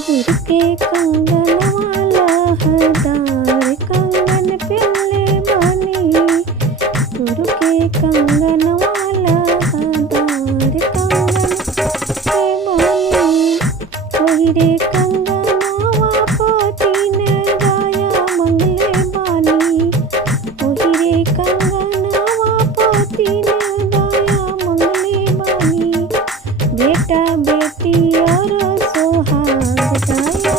सुर के कंगन वाला हरदार कंगन पहले बानी। सुर के कंगन वाला हरदार कंगन पे बानी। वही रे कंगनवा पति ने गाया मंगले बानी। वही रे कंगनवा पति ने गाया मंगले बानी। बेटा बेटी और सुहाग गाया